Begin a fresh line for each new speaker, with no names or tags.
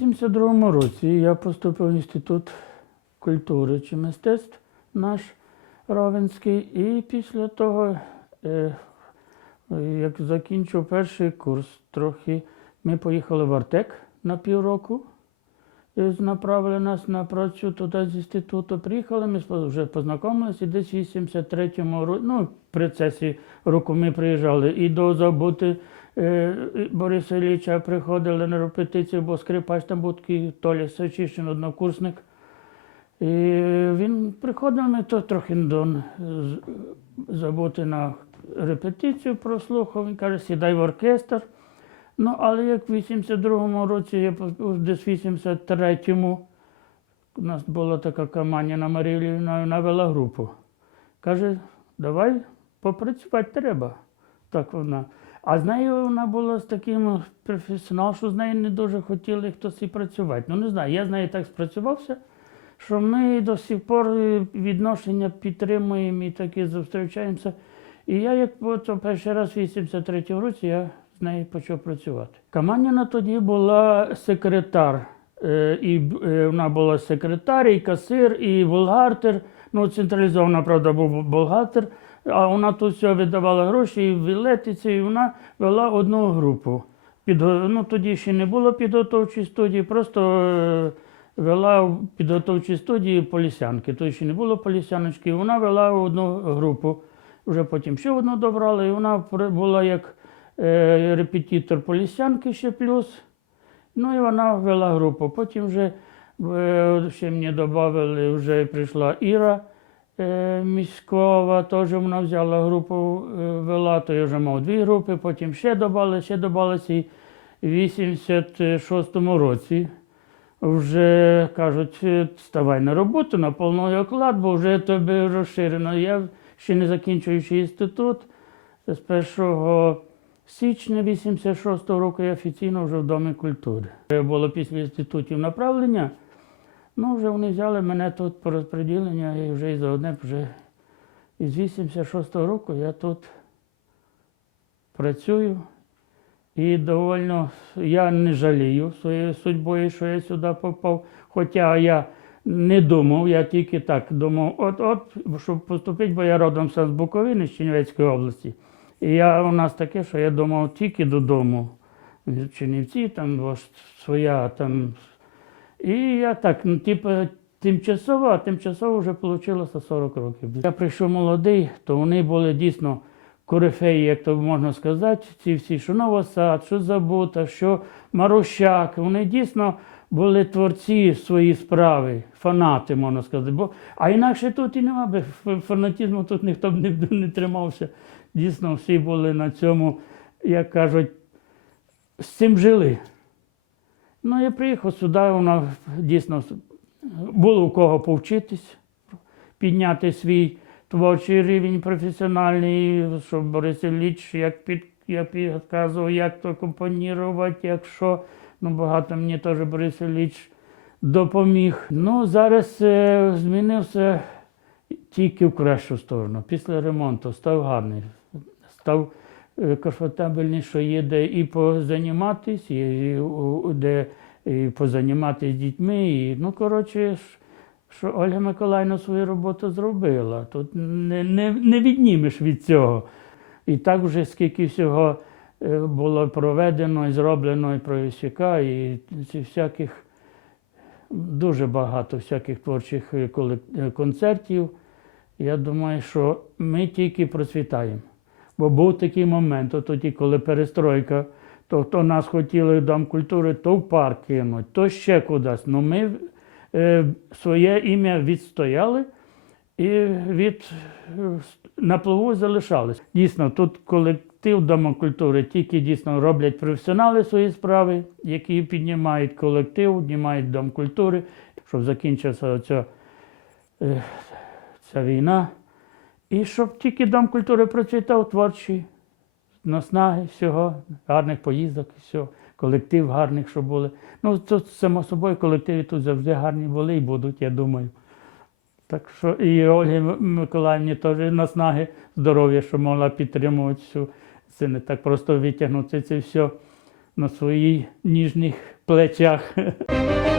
82-му році я поступив в інститут культури чи мистецтв наш Ровенський, і після того, е, як закінчив перший курс, трохи ми поїхали в Артек на півроку. І направили нас на працю туди з інституту. Приїхали, ми вже познайомилися, і десь в 83-му році, ну, в процесі року ми приїжджали і до Забути е, Бориса Ілліча приходили на репетицію, бо скрипач там був такий Толя Сочищин, однокурсник. І він приходив, ми то трохи до з- забути на репетицію прослухав. Він каже, сідай в оркестр. Ну, але як в 82-му році, я десь в 83-му, у нас була така команда на Марілівна, вона вела групу. Каже, давай попрацювати треба. Так вона. А з нею вона була з таким професіоналом, що з нею не дуже хотіли хтось і працювати. Ну не знаю, я з нею так спрацювався, що ми до сих пор е, відношення підтримуємо і таки зустрічаємося. І я, як от перший раз в 83-му році, я з нею почав працювати. Каманіна тоді була секретар. Е, І е, вона була секретар, і касир, і бухгалтер. Ну, централізована, правда, був бухгалтер. А вона тут видавала гроші і в білетиці, і вона вела одну групу. Підго- Ну, тоді ще не було підготовчої студії, просто е, вела в підготовчій студії полісянки. Тоді ще не було полісяночки. Вона вела одну групу. Вже потім ще одну добрали, і вона була як е, репетитор полісянки ще плюс. Ну і вона вела групу. Потім вже е, ще мені додали, вже прийшла Іра міськова, теж вона взяла групу, е, вела, то я вже мав дві групи, потім ще додали, ще додалися. І в 86-му році вже кажуть, «Е, ставай на роботу на повний оклад, бо вже тобі розширено. Я ще не закінчуючи інститут, з 1 січня 86-го року я офіційно вже в Домі культури. Е, Було після інститутів направлення. Ну, вже вони взяли мене тут по розподіленню, і вже і за одне вже із 86-го року я тут працюю. І довольно я не жалію своєю судьбою, що я сюди попав. Хоча я не думав, я тільки так думав, от-от, щоб поступити, бо я родом з Буковини, з Чернівецької області. І я, у нас таке, що я думав тільки додому. В Чернівці, там своя там. І я так, ну, типу, тимчасово, а тимчасово вже вийшло 40 років. Я прийшов молодий, то вони були дійсно корифеї, як то можна сказати, ці всі, що Новосад, що Забута, що Марущак. Вони дійсно були творці свої справи, фанати, можна сказати. Бо, а інакше тут і нема би ф- фанатизму, тут ніхто б не, не тримався. Дійсно, всі були на цьому, як кажуть, з цим жили. Ну, я приїхав сюди, вона дійсно було у кого повчитись, підняти свій творчий рівень професіональний, щоб Борис Ілліч як під як підказував, як то компонувати, як що. Ну, багато мені теж Борис Ілліч допоміг. Ну, зараз е, змінився тільки в кращу сторону. Після ремонту став гарний, став е, комфортабельний, що є де і позаніматись, і де і позаніматись з дітьми. І, ну, коротше, що Ольга Миколаївна свою роботу зробила. Тут не, не, не віднімеш від цього. І так вже скільки всього е, було проведено і зроблено і про Ісяка, і всяких дуже багато всяких творчих е, концертів. Я думаю, що ми тільки процвітаємо. Бо був такий момент, от тоді, коли перестройка, то хто нас хотіли в Дом культури, то в парк кинуть, то ще кудись. Ну ми е, своє ім'я відстояли і від е, на плаву залишались. Дійсно, тут колектив Дому культури тільки дійсно роблять професіонали свої справи, які піднімають колектив, піднімають Дом культури, щоб закінчилася оця, е, ця війна. І щоб тільки Дом культури процвітав творчий, наснаги, всього, гарних поїздок, всього, колектив гарних, щоб були. Ну, тут, само собою, колективи тут завжди гарні були і будуть, я думаю. Так що і Ольгі Миколаївні теж наснаги, здоров'я, що могла підтримувати всю. Це не так просто витягнути це все. на своїх ніжних плечах.